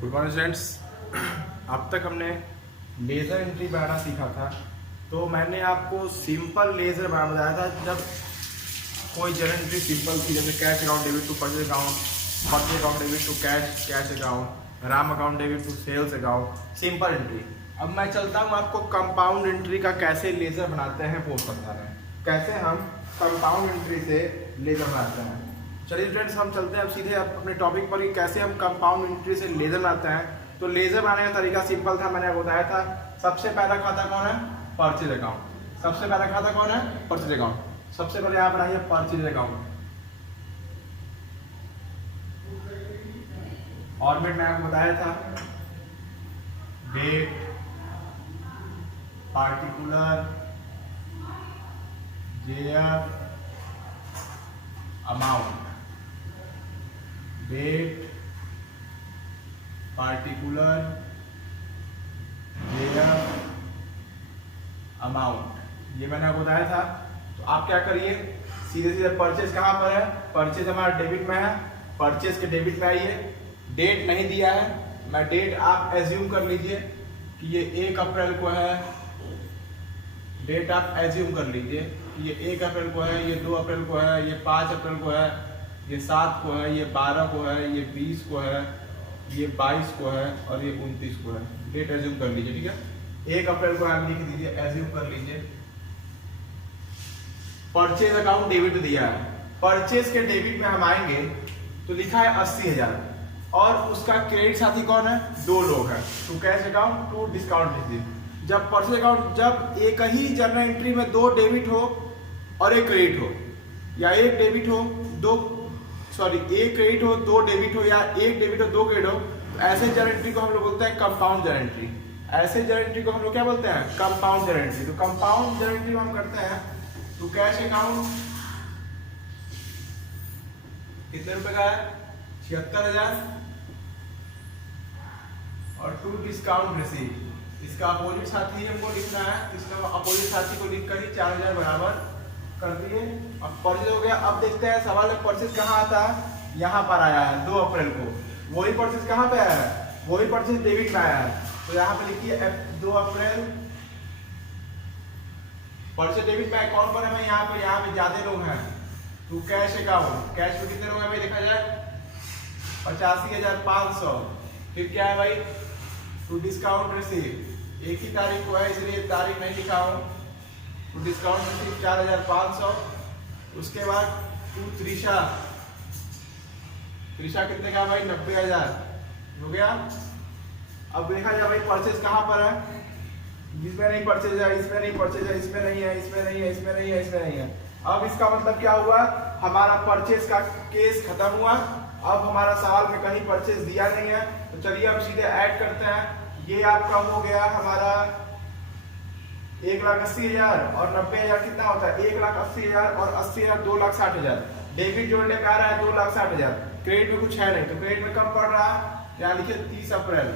Good morning students. अब तक हमने लेज़र एंट्री बनाना सीखा था। तो मैंने आपको सिंपल लेज़र बनाना बताया था। जब कोई जनरल एंट्री सिंपल थी, जैसे cash account debit to purchase account, purchase account debit to cash account, Ram account debit to sales account, simple entry. अब मैं चलता हूँ आपको कंपाउंड एंट्री का कैसे लेज़र बनाते हैं वो समझा रहे हैं, कैसे हम कंपाउंड एंट्री से लेज़र बनाते हैं। चलिए फ्रेंड्स, हम चलते हैं अब सीधे अपने टॉपिक पर कि कैसे हम कंपाउंड एंट्री से लेज़र बनाते हैं। तो लेज़र बनाने का तरीका सिंपल था, मैंने आपको बताया था। सबसे पहला खाता कौन है? Purchase account. सबसे पहला खाता कौन है? Purchase account. सबसे पहले आप बनाइए परचेज अकाउंट। फॉर्मेट में आपको बताया था, date, particular, JF, amount, date, particular, JF, amount, ये मैंने आपको बताया था। तो आप क्या करिए, सीधे सीधे परचेज कहाँ पर है? परचेज हमारा डेबिट में है, परचेज के डेबिट में आइए। डेट नहीं दिया है, मैं डेट आप एज्यूम कर लीजिए कि ये 1 अप्रैल को है। डेट आप एज्यूम कर लीजिए कि ये 1 अप्रैल को है, ये 2 अप्रैल को है, ये 5 अप्रैल को है, ये 7 को है, ये 12 को है, ये 20 को है, ये 22 को है और ये 29 को है। डेट एज्यूम कर लीजिए, ठीक है। 1 अप्रैल को आप लिख दीजिए, एज्यूम कर लीजिए। परचेज अकाउंट डेबिट दिया है, परचेज के डेबिट में हम आएंगे तो लिखा है 80,000 और उसका क्रेडिट साथी कौन है? 2 लोग हैं। To cash account, to discount receive. जब परचेज अकाउंट, जब एक ही जर्नल एंट्री में 2 डेबिट हो और 1 क्रेडिट हो, या 1 डेबिट हो, 1 क्रेडिट हो, 2 डेबिट हो, या 1 डेबिट हो, 2 क्रेडिट हो, तो ऐसे जर्नल एंट्री को हम लोग बोलते हैं कंपाउंड जर्नल एंट्री। ऐसे जर्नल एंट्री को हम लोग क्या बोलते हैं? Compound journal entry. तो कंपाउंड जर्नल एंट्री हम करते हैं टू कैश अकाउंट कितने रुपए का है? 76,000 और टू डिस्काउंट रिसीव, इसका अपोजिट साथी हमको लिखना है, इसका अपोजिट साथी को लिख कर ही 4,000 बराबर कर दिए। अब परचेज हो गया। अब देखते हैं सवाल में परचेज कहाँ आता है? यहाँ पर आया है 2 अप्रैल को। वही परचेज कहाँ पे आया है? वही परचेज डेबिट में आया है। तो यहाँ पे लिखिए 2 अप्रैल परचेज डेबिट में कौन पर है? मैं यहाँ पे ज्यादा लोग हैं। तो कैश अकाउंट, कैश में कितने लोग हैं भाई? देखा जाए 85,500। फिर क्या है भाई? टू डिस्काउंट रिसीव, एक ही तारीख को है इसलिए तारीख नहीं लिखा हूँ। To discount receive 4,500। उसके बाद टू त्रिशा, त्रिशा कितने का भाई? 90,000 हो गया। अब देखा जाए भाई परचेज कहाँ पर है? इसमें नहीं परचेज है, इसमें नहीं परचेज है, इसमें नहीं है, इसमें नहीं है, इसमें नहीं है, इसमें नहीं है। अब इसका मतलब क्या हुआ? हमारा परचेज का केस खत्म हुआ। अब हमारा सवाल में कहीं परचेज दिया नहीं है। तो चलिए हम सीधे ऐड करते हैं। ये आपका हो गया हमारा 1,80,000 और 90,000 कितना होता है? 1,80,000 और 80,000 2,60,000। डेबिट जोड़ने पे आ रहा है 2,60,000। क्रेडिट में कुछ है नहीं, तो क्रेडिट में कब पड़ रहा है? यहाँ लिखिए 30 अप्रैल।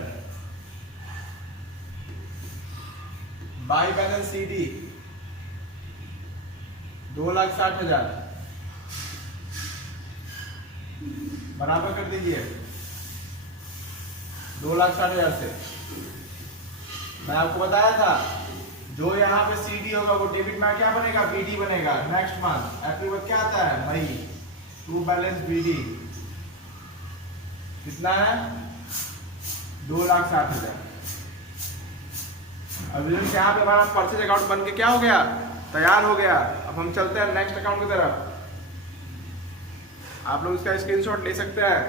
बाई बैलेंस सीडी 2,60,000 बराबर कर दीजिए 2,60,000 से। मैं आपको बताया था जो यहाँ पे सीडी होगा वो डेबिट में क्या बनेगा? बीडी बनेगा। नेक्स्ट मंथ अप्रैल क्या आता है? मई। टू बैलेंस बीडी कितना है? 2,60,000। अब यहाँ पे हमारा परचेज अकाउंट बन के क्या हो गया? तैयार हो गया। अब हम चलते हैं नेक्स्ट अकाउंट की तरफ। आप लोग इसका स्क्रीनशॉट ले सकते हैं।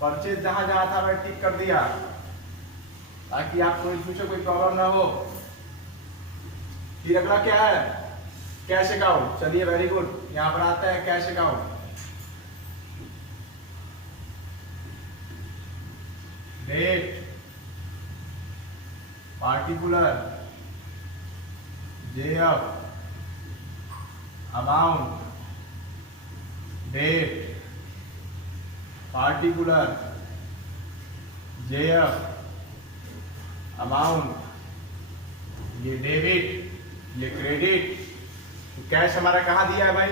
परचेज जहां जहां था मैं टिक कर दिया ताकि आपको इन फ्यूचर कोई प्रॉब्लम ना हो। फिर अगला क्या है? Cash account. चलिए वेरी गुड, यहां पर आता है cash account. Date, particular, JF, amount, date, particular, JF, amount, ये डेबिट, ये क्रेडिट। तो कैश हमारा कहाँ दिया है भाई?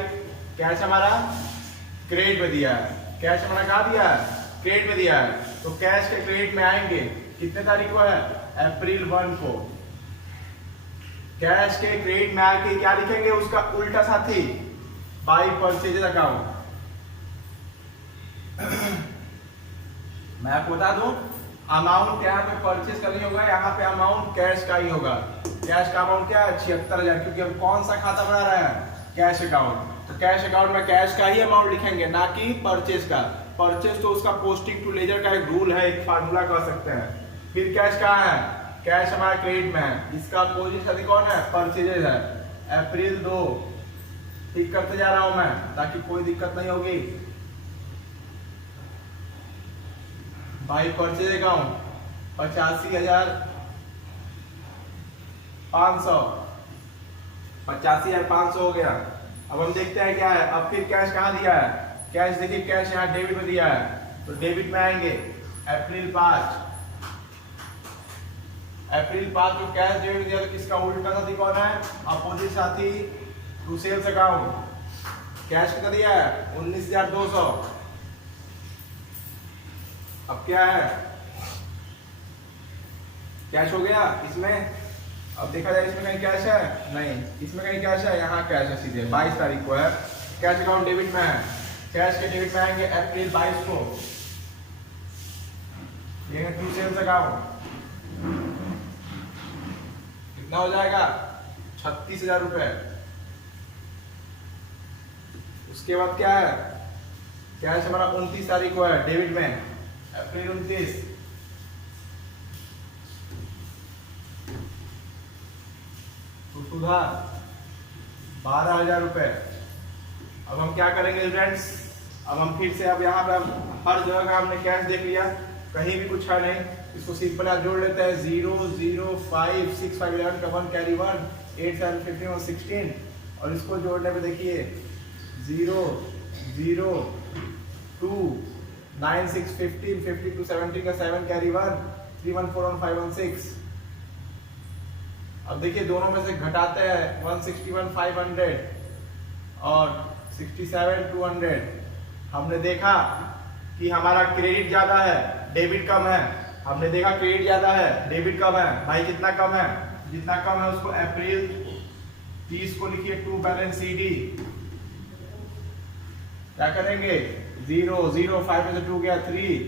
कैश हमारा क्रेडिट में दिया है, कैश हमारा कहाँ दिया है, क्रेडिट में दिया है। तो कैश के क्रेडिट में आएंगे, कितने तारीख को है, अप्रैल 1 को। कैश के क्रेडिट में आके क्या लिखेंगे, उसका उल्टा साथी, बाई परचेज अकाउंट। मैं आपको बता दूं, अमाउंट यहाँ पे परचेज का नहीं होगा, यहाँ पे अमाउंट कैश का ही होगा। कैश का अमाउंट क्या है, 76,000, क्योंकि हम कौन सा खाता बना रहे हैं, कैश अकाउंट। तो कैश अकाउंट में कैश का ही अमाउंट लिखेंगे, ना कि परचेज का। परचेज तो उसका पोस्टिंग टू लेजर का एक रूल है, एक फार्मूला कह सकते हैं। फिर कैश कहाँ है, कैश हमारा क्रेडिट में है, इसका अपोजिट साथी कौन है, परचेजेज है। अप्रैल 2 ठीक करते जा रहा हूं मैं, ताकि कोई दिक्कत नहीं होगी। बाई परचेज अकाउंट 85,500, 85,500 हो गया। अब हम देखते हैं क्या है। अब फिर कैश कहाँ दिया है, कैश देखिए, कैश यहाँ डेबिट में दिया है, तो डेबिट में आएंगे अप्रैल 5। अप्रैल 5 को कैश डेबिट दिया, तो किसका उल्टा साथी कौन है, अपोजिट साथी टू सेल्स अकाउंट। कैश कितना दिया है, 19,200। अब क्या है, कैश हो गया इसमें। अब देखा जाए इसमें कहीं कैश है, नहीं, इसमें कहीं कैश है, यहाँ कैश है सीधे। 22 तारीख को है, कैश अकाउंट डेबिट में है। कैश के डेबिट में आएंगे अप्रैल 22 को, ये टू सेल्स अकाउंट। कितना हो जाएगा, 36,000 रुपए। उसके बाद क्या है, कैश हमारा 29 तारीख को है डेबिट में, अप्रैल 29। तो सुधा 12,000 रुपए। अब हम क्या करेंगे फ्रेंड्स, अब हम फिर से, अब यहाँ पे हम हर जगह का हमने कैश देख लिया, कहीं भी कुछ है नहीं, इसको सिंपल आप जोड़ लेते हैं। 0 0 5 6 5 11 का 1 कैरी 1 8 7 15 और 16, और इसको जोड़ने पे देखिए 0 0 2 9 6 15 52 17 का 7 कैरी 1 3 1 4 1 5 1 6। अब देखिए दोनों में से घटाते हैं, 161 500 और 67 200। हमने देखा कि हमारा क्रेडिट ज्यादा है, डेबिट कम है। हमने देखा क्रेडिट ज्यादा है, डेबिट कम है। भाई कितना कम है, जितना कम है उसको अप्रैल 30 को लिखिए, टू बैलेंस CD। क्या करेंगे, 0 0 5 में से 2 गया 3,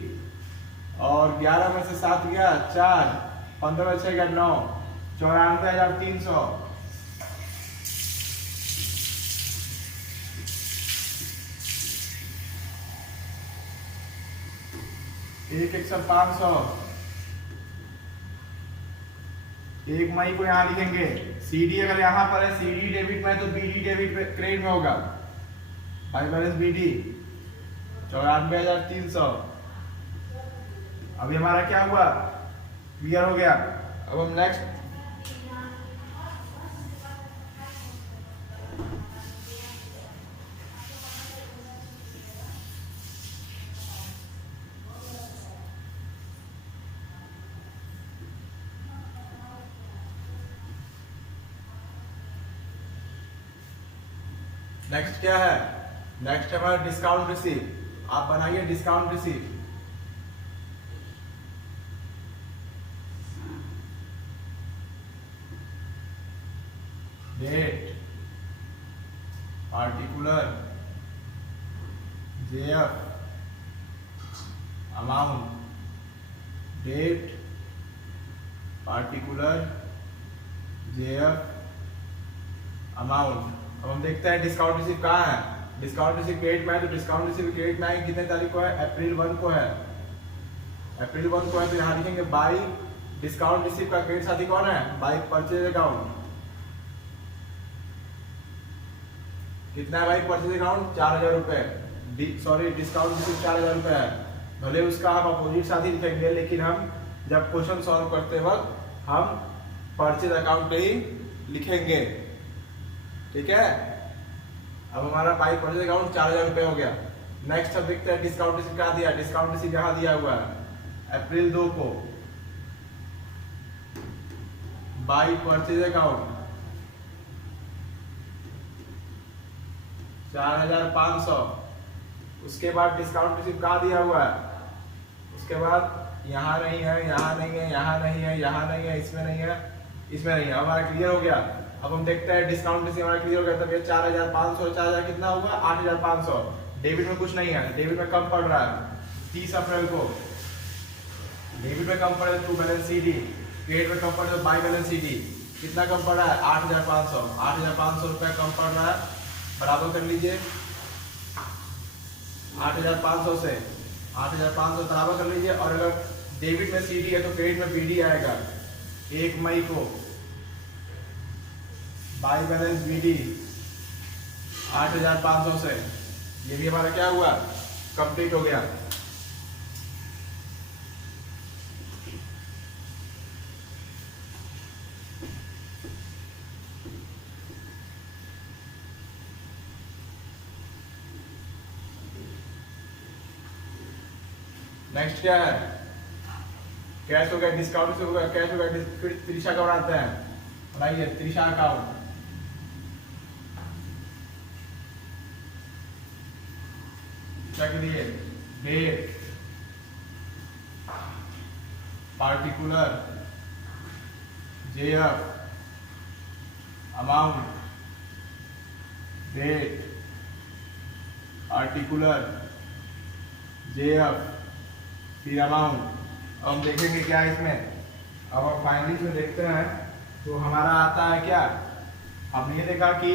और 11 में से 7 गया 4, 15 में से गया 9, 94,300। एक 500। 1 मई को यहाँ लिखेंगे। CD अगर यहाँ पर है, CD डेबिट में, तो BD डेबिट क्रेडिट में होगा, बाई बैलेंस BD 94,300। अभी हमारा क्या हुआ, क्लियर हो गया। अब हम नेक्स्ट क्या है, नेक्स्ट हमारा डिस्काउंट रिसीव। आप बनाइए discount receive. Date, particular, JF, amount, date, particular, JF, amount. अब हम देखते हैं डिस्काउंट रिसीव कहाँ है। डिस्काउंट रिसीव क्रेडिट में है, तो डिस्काउंट रिसीव क्रेडिट में आएंगे, कितने तारीख को है, अप्रैल 1 को है। अप्रैल 1 को है, तो यहाँ लिखेंगे बाई डिस्काउंट रिसीव का क्रेडिट साथी कौन है, बाई परचेज अकाउंट। कितना है भाई परचेज अकाउंट, 4,000 रुपए। सॉरी, डिस्काउंट रिसीव 4,000 रुपए है। भले उसका हम अपोजिट साथी लिखेंगे, लेकिन हम जब क्वेश्चन सॉल्व करते वक्त हम परचेज अकाउंट ही लिखेंगे, ठीक है। अब हमारा बाई परचेज अकाउंट 4,000 रुपए हो गया। नेक्स्ट अब देखते हैं डिस्काउंट रिसीव कहाँ दिया। डिस्काउंट रिसीव यहाँ दिया हुआ है, अप्रैल 2 को, बाई परचेज अकाउंट 4,500। उसके बाद डिस्काउंट रिसीव कहाँ दिया हुआ है, उसके बाद यहाँ नहीं है, यहाँ नहीं है, यहाँ नहीं है, यहाँ नहीं है, इसमें नहीं है, इसमें नहीं है। अब हमारा क्लियर हो गया। अब हम देखते हैं डिस्काउंट रिसीव हमारा क्लियर हो गया। तब ये 4500, 4000 कितना होगा, 8500। डेबिट में कुछ नहीं है, डेबिट में कम पड़ रहा है 30 अप्रैल को। डेबिट में कम पड़े टू बैलेंस CD, क्रेडिट में कम पड़े तो बाई बैलेंस CD। कितना कम पड़ रहा है, 8500। 8500 रुपया कम पड़ रहा है, बराबर कर लीजिए 8500 से 8500 बराबर कर लीजिए। और अगर डेबिट में CD है तो क्रेडिट में BD आएगा 1 मई को, बाई बैलेंस BD 8500 से। ये भी हमारा क्या हुआ, कंप्लीट हो गया। नेक्स्ट क्या है, कैश हो गया, डिस्काउंट से हो गया, कैश हो गया। फिर त्रिशा का बनाते हैं, बनाइए त्रिशा अकाउंट। के लिए date, particular, JF, amount, date, particular, JF, फिर अमाउंट। अब हम देखेंगे क्या है इसमें। अब हम फाइनली में देखते हैं तो हमारा आता है क्या, हमने ये देखा कि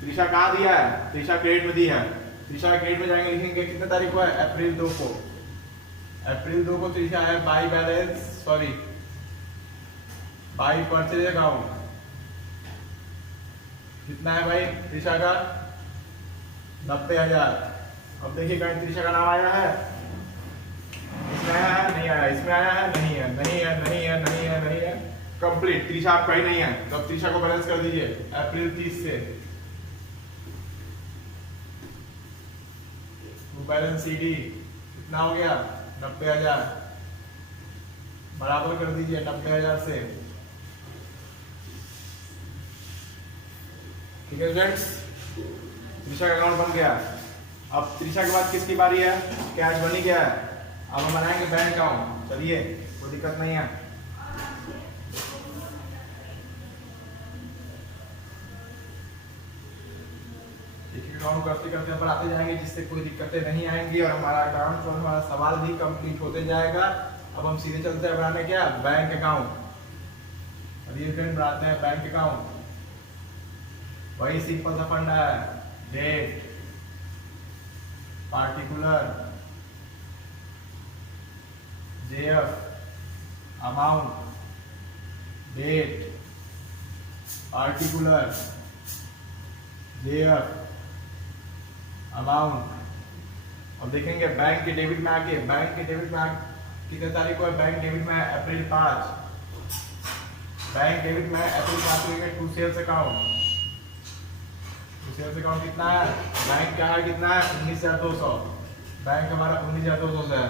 त्रिशा कहाँ दिया है, त्रिशा क्रेडिट में दी है। त्रिशा क्रेडिट में जाएंगे, लिखेंगे कितने तारीख को है, अप्रैल 2 को। अप्रैल 2 को त्रिशा है by balance, sorry by purchase account. कितना है भाई त्रिशा का, 90,000। अब देखिए कहीं त्रिशा का नाम आया है, इसमें आया है, नहीं आया, इसमें आया है, नहीं है, नहीं है, नहीं है, नहीं है, नहीं है। कंप्लीट, त्रिशा आपका ही नहीं है। तो अब त्रिशा को बैलेंस कर दीजिए अप्रैल 30 से। बैलेंस CD कितना हो गया, 90,000, बराबर कर दीजिए 90,000 से। ठीक है फ्रेंड्स, त्रिशा का अकाउंट बन गया। अब त्रिशा के बाद किसकी बारी है, कैश बन ही गया है। अब हम बनाएंगे बैंक अकाउंट, चलिए कोई दिक्कत नहीं है। अकाउंट करते करते बढ़ाते जाएंगे, जिससे कोई दिक्कतें नहीं आएंगी और हमारा अकाउंट और हमारा सवाल भी कंप्लीट होते जाएगा। अब हम सीधे चलते हैं बनाने क्या, बैंक अकाउंट। और ये फ्रेंड बनाते हैं बैंक अकाउंट। वही सिंपल सा फंडा है, date, particular, JF, amount, date, particular, JF, amount. अब देखेंगे बैंक के डेबिट में आके, बैंक के डेबिट में कितने तारीख को है, बैंक डेबिट में अप्रैल 5। बैंक डेबिट में April 5 to sales account. To sales account कितना है, बैंक क्या है, कितना है 19,200। बैंक हमारा 19,200 से है।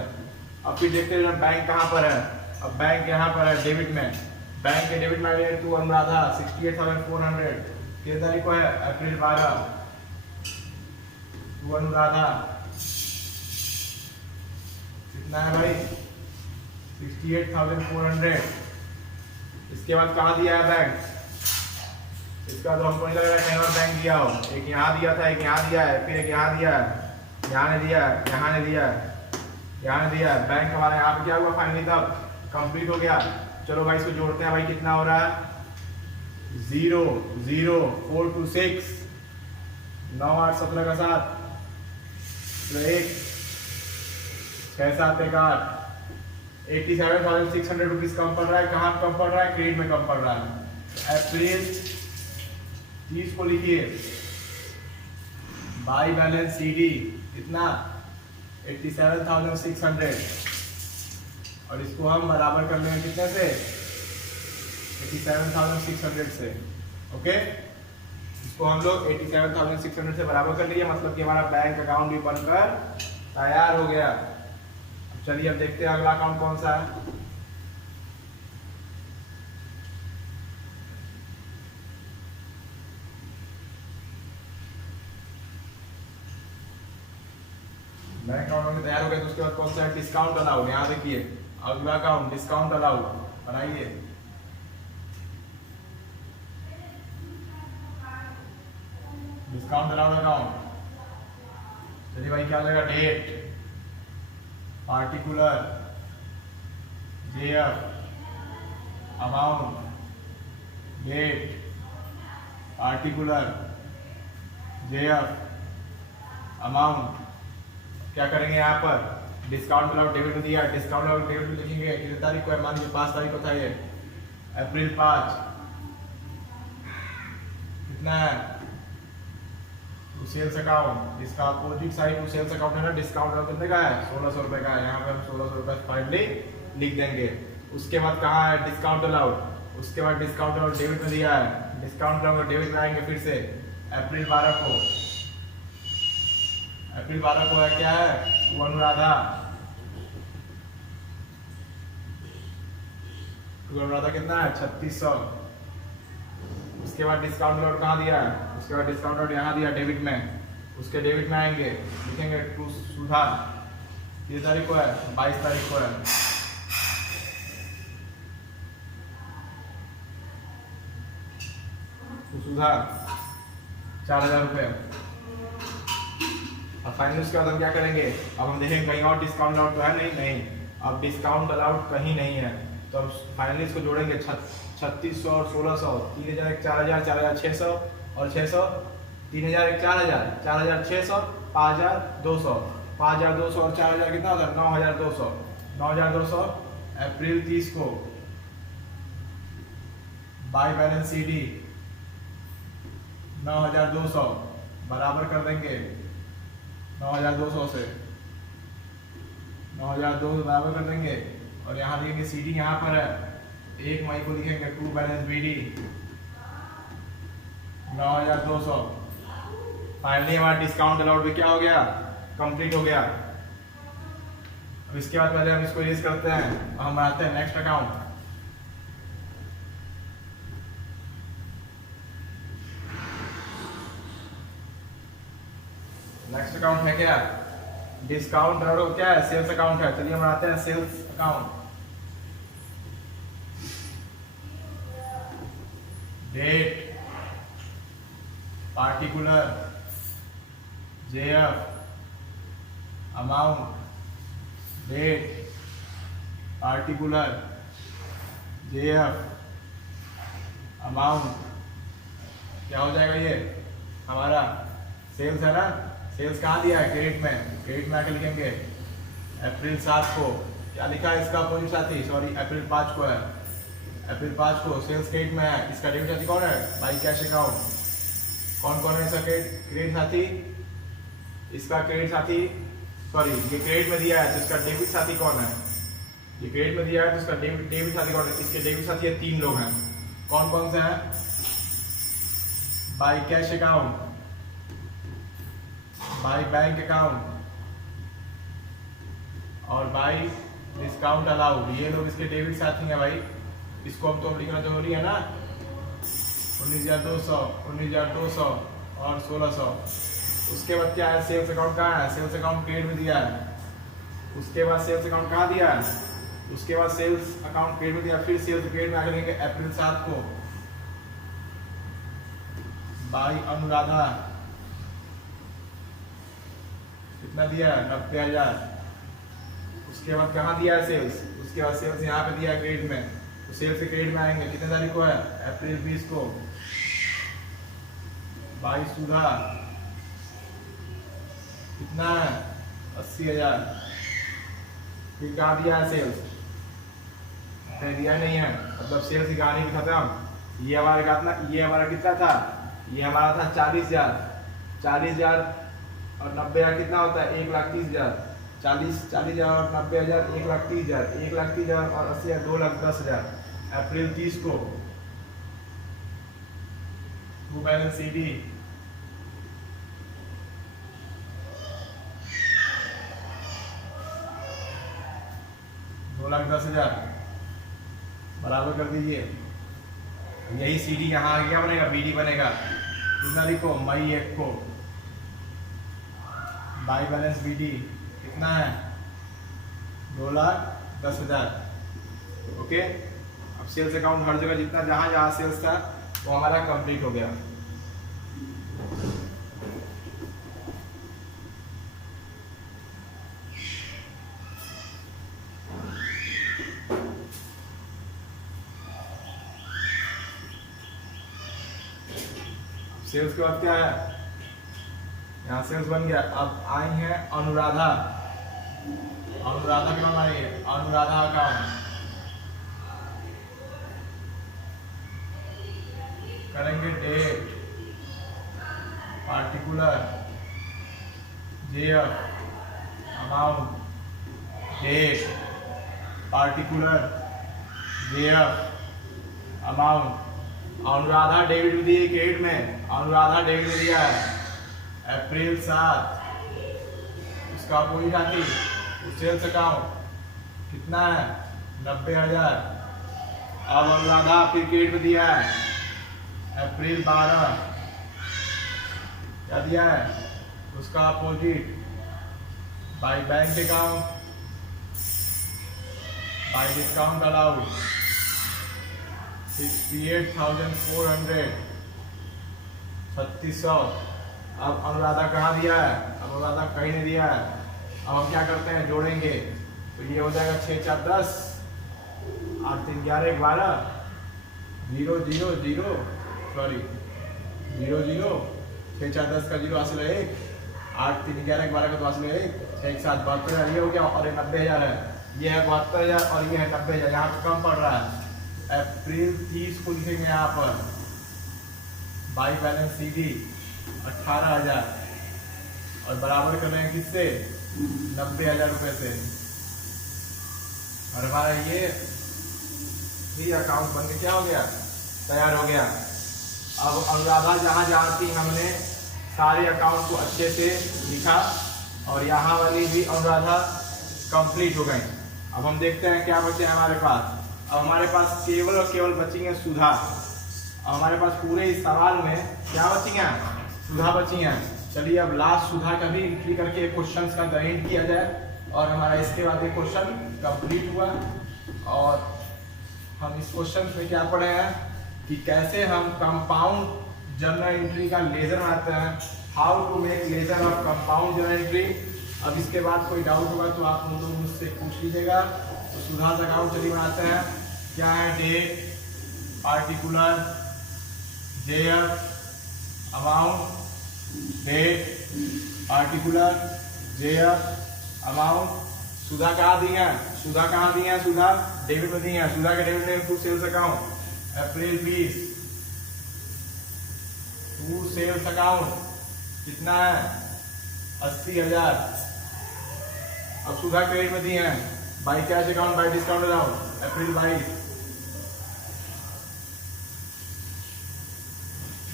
अब फिर देखते हैं बैंक कहाँ पर है। अब बैंक यहाँ पर है डेबिट में। बैंक के डेबिट में टू अनुराधा 68,400 कितने तारीख को है, अप्रैल 12। टू अनुराधा कितना है भाई, 68,400। इसके बाद कहाँ दिया है बैंक, इसका तो हमको नहीं लग रहा है कहीं और बैंक दिया हो। एक यहाँ दिया था, एक यहाँ दिया है, फिर एक यहाँ दिया है, यहाँ ने दिया है, यहाँ ने दिया है, यहाँ ने दिया है। बैंक हमारा यहाँ पे क्या हुआ, फाइनली तब कंप्लीट हो गया। चलो भाई इसको जोड़ते हैं भाई, कितना हो रहा है, 0 0 4 2 6 9 8 17 का 7 1 6 7 1 8 87,600 रुपीज कम पड़ रहा है। कहाँ कम पड़ रहा है, क्रेडिट में कम पड़ रहा है। अप्रैल 30 को लिखिए बाई बैलेंस CD कितना, 87,600। और इसको हम बराबर कर लेंगे कितने से, 87,600 से। ओके, इसको हम लोग 87,600 से बराबर कर लिए, मतलब कि हमारा बैंक अकाउंट भी बनकर तैयार हो गया। चलिए अब देखते हैं अगला अकाउंट कौन सा है। बैंक अकाउंट में तैयार हो गया तो उसके बाद कौन सा है, डिस्काउंट अलाउड। यहाँ देखिए अगला अकाउंट डिस्काउंट अलाउड बनाइए। Discount allowed account. चलिए भाई क्या लगेगा, date, particular, JF, amount, date, particular, JF, amount. क्या करेंगे यहाँ पर, डिस्काउंट अलाउड डेबिट में दिया, डिस्काउंट अलाउड डेबिट में लिखेंगे कितनी तारीख को है, मान लीजिए 5 तारीख को था, ये अप्रैल 5, कितना है, सेल्स अकाउंट, इसका अपोजिट साइड सेल्स अकाउंट है ना, डिस्काउंट अलाउड कितने का है, 1600 रुपए का है। यहाँ पे हम 1600 रुपए फाइनली लिख देंगे। उसके बाद कहाँ है, डिस्काउंट अलाउड, उसके बाद डिस्काउंट अलाउड डेबिट में दिया है, डिस्काउंट अलाउड डेबिट में आएंगे फिर से अप्रैल 12 को, अप्रैल 12 को है क्या है, वो अनुराधा, अनुराधा कितना है 3600। उसके बाद डिस्काउंट अलाउड कहाँ दिया है, उसके बाद डिस्काउंट अलाउड यहाँ दिया डेबिट में, उसके डेबिट में आएंगे लिखेंगे टू सुधा, कितनी तारीख को है, 22 तारीख को है। टू सुधा 4000 रुपये। अब फाइनली उसके बाद हम क्या करेंगे, अब हम देखेंगे कहीं और डिस्काउंट अलाउड तो है नहीं, अब डिस्काउंट अलाउड कहीं नहीं है, तो हम फाइनली इसको जोड़ेंगे 3600 और 1600, 3000 4000 4600 और 600, 3000 4000 4600, 5200, 5200 और 4000 कितना होता है 9200, 9200 अप्रैल 30 को बाय बैलेंस सीडी 9200 बराबर कर देंगे 9200 से 9200 बराबर कर देंगे, और यहाँ लिखेंगे सीडी यहाँ पर है 1 मई को लिखेंगे टू बैलेंस बीडी 9200। फाइनली हमारा डिस्काउंट अलाउड भी क्या हो गया, कंप्लीट हो गया। अब इसके बाद पहले हम इसको यूज करते हैं, हम बनाते हैं नेक्स्ट अकाउंट। नेक्स्ट अकाउंट है क्या, डिस्काउंट अलाउड क्या है, सेल्स अकाउंट है। चलिए हम बनाते हैं sales account. Date, particular, JF, amount, date, particular, JF, amount, क्या हो जाएगा ये हमारा सेल्स है ना। सेल्स कहाँ दिया है, क्रेडिट में, क्रेडिट में आके लिखेंगे अप्रैल 7 को, क्या लिखा है इसका अपोजिट साथी, सॉरी अप्रैल 5 को है, अप्रैल 5 को सेल्स क्रेडिट में है। इसका डेबिट साथी कौन है, बाई कैश अकाउंट, कौन कौन है इसका क्रेडिट साथी, इसका क्रेडिट साथी, सॉरी ये क्रेडिट में दिया है तो इसका डेबिट साथी कौन है, ये क्रेडिट में दिया है तो इसका डेबिट साथी कौन है, इसके डेबिट साथी 3 लोग हैं, कौन कौन से हैं, by cash account, by bank account और बाई डिस्काउंट अलाउड, ये लोग इसके डेबिट साथी हैं भाई। इसको हम तो लिखना जरूरी है ना, 19,200, 19,200 और 1600। उसके बाद क्या है, सेल्स अकाउंट कहाँ है, सेल्स अकाउंट क्रेडिट में दिया है। उसके बाद सेल्स अकाउंट कहाँ दिया है, उसके बाद सेल्स अकाउंट क्रेडिट में दिया, फिर सेल्स क्रेडिट में आगे लेंगे अप्रैल 7 को बाई अनुराधा, कितना दिया है 90,000। उसके बाद कहाँ दिया है सेल्स, उसके बाद सेल्स यहाँ पे दिया है क्रेडिट में, तो सेल्स के क्रेडिट में आएंगे कितने तारीख को है, अप्रैल 20 को बाई सुधा, कितना है 80,000। फिर कहाँ दिया है सेल्स, दिया नहीं है, मतलब सेल्स की कहानी खत्म। ये हमारा कितना, ये हमारा कितना था, ये हमारा था 40,000, 40,000 और 90,000 कितना होता है 1,30,000, 40,000 और 90,000 1,30,000, 1,30,000 और 80,000 2,10,000। अप्रैल 30 को वो बैलेंस सीडी 2,10,000 बराबर कर दीजिए। यही सीडी यहाँ आ गया बनेगा, बीडी बनेगा कितना लिखो, मई 1 को बाई बैलेंस बीडी कितना है 2,10,000। ओके, अब सेल्स अकाउंट हर जगह जितना जहाँ जहाँ सेल्स था वो हमारा कंप्लीट हो गया। सेल्स के बाद क्या है, यहाँ सेल्स बन गया। अब आई है अनुराधा, अनुराधा के नाम आई है अनुराधा अकाउंट। करेंगे date, particular, JF, amount, date, particular, JF, amount. Anuradha debit में दी है, क्रेडिट में अनुराधा डेबिट में दिया है अप्रैल 7, उसका कोई खाती सेल्स अकाउंट कितना है 90,000। अब अनुराधा फिर क्रेडिट में दिया है अप्रैल 12, क्या दिया है उसका opposite by bank account, bye discount allowed 68,400, 3600। अब अनुराधा कहाँ दिया है, अब अनुराधा कहीं नहीं दिया है। अब हम क्या करते हैं, जोड़ेंगे तो ये हो जाएगा 6 4 10, 8 3 11 12, 0 0 0 सॉरी 0 0, 6 4 10 का 0 हासिल है 1, 8 3 11 12 का तो हासिल है 1, 6 1 7 72,000 ये हो गया। और ये 90,000 है, ये है 72,000 और ये है 90,000। यहाँ पे कम पड़ रहा है, अप्रैल 30 को लिखेंगे यहाँ पर बाई बैलेंस सीडी 18,000 और बराबर कर रहे हैं किससे 90,000 रुपए से। और हमारा ये अकाउंट बन के क्या हो गया, तैयार हो गया। अब अनुराधा जहाँ जहाँ थी हमने सारे अकाउंट को अच्छे से लिखा और यहाँ वाली भी अनुराधा कंप्लीट हो गई। अब हम देखते हैं क्या बचे हैं हमारे पास। अब हमारे पास केवल और केवल बची है सुधा। अब हमारे पास पूरे इस सवाल में क्या बची हैं, सुधा बची हैं। चलिए अब लास्ट सुधा का भी एंट्री करके क्वेश्चंस का ग्राइंड किया जाए और हमारा इसके बाद एक क्वेश्चन कंप्लीट हुआ। और हम इस क्वेश्चन में क्या पढ़े हैं कि कैसे हम कंपाउंड जर्नल एंट्री का लेजर बनाते हैं, how to make ledger of compound journal entry. अब इसके बाद कोई डाउट होगा तो आप लोग मुझसे पूछ लीजिएगा। तो सुधा अकाउंट चलिए बनाते हैं। क्या है, date, particular, JF, amount, date, particular, JF, amount. Sudha कहाँ दी है, सुधा कहाँ दी है, सुधा डेबिट में दी है। सुधा के डेबिट में to sales account April 20, to sales account कितना है 80,000। अब सुधा क्रेडिट में दी है by cash account by discount account April 22,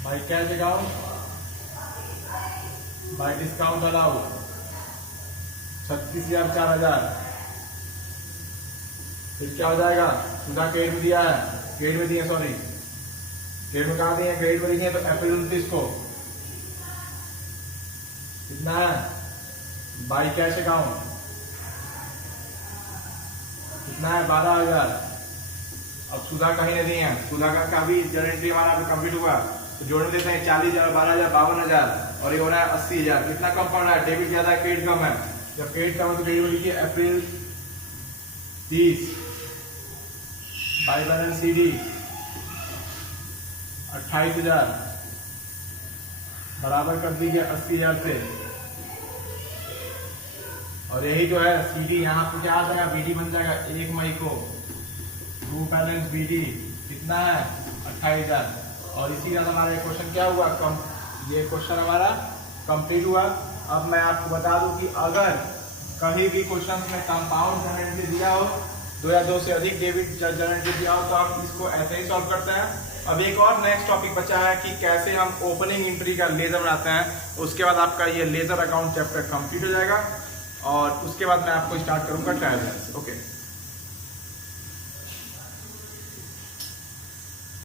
by cash account by discount allowed 36,000 4,000। फिर क्या हो जाएगा, सुधा क्रेडिट में दिया है, क्रेडिट में दिए सॉरी क्रेडिट में कहाँ दिए, क्रेडिट में दिए तो अप्रैल 29 को कितना है बाई कैश अकाउंट कितना है 12,000। अब सुधा कहीं नहीं दी है, सुधा का भी जर्नल एंट्री हमारा कंप्लीट हुआ तो जोड़ने देते हैं 40,000 12,000 52,000 और ये हो रहा है 80,000। कितना कम पड़ रहा है, डेबिट ज्यादा है क्रेडिट कम है। जब क्रेडिट कम है तो क्रेडिट लिखिए अप्रैल 30 बाई बैलेंस सीडी 28,000 बराबर कर दीजिए 80,000 से। और यही जो है सीडी यहाँ पे क्या आ जाएगा, बीडी बन जाएगा 1 मई को टू बैलेंस बीडी कितना है 28,000। और इसी तरह हमारा क्वेश्चन क्या हुआ, ये क्वेश्चन हमारा कंप्लीट हुआ। अब मैं आपको बता दूं कि अगर कहीं भी क्वेश्चन में कंपाउंड जर्नल एंट्री दिया हो, 2 या 2 से अधिक डेबिट जर्नल एंट्री दिया हो तो हम इसको ऐसे ही सॉल्व करते हैं। अब एक और नेक्स्ट टॉपिक बचा है कि कैसे हम ओपनिंग एंट्री का लेजर बनाते हैं। उसके बाद आपका ये लेजर अकाउंट चैप्टर कंप्लीट हो जाएगा और उसके बाद मैं आपको स्टार्ट करूंगा ट्रायल बैलेंस। ओके।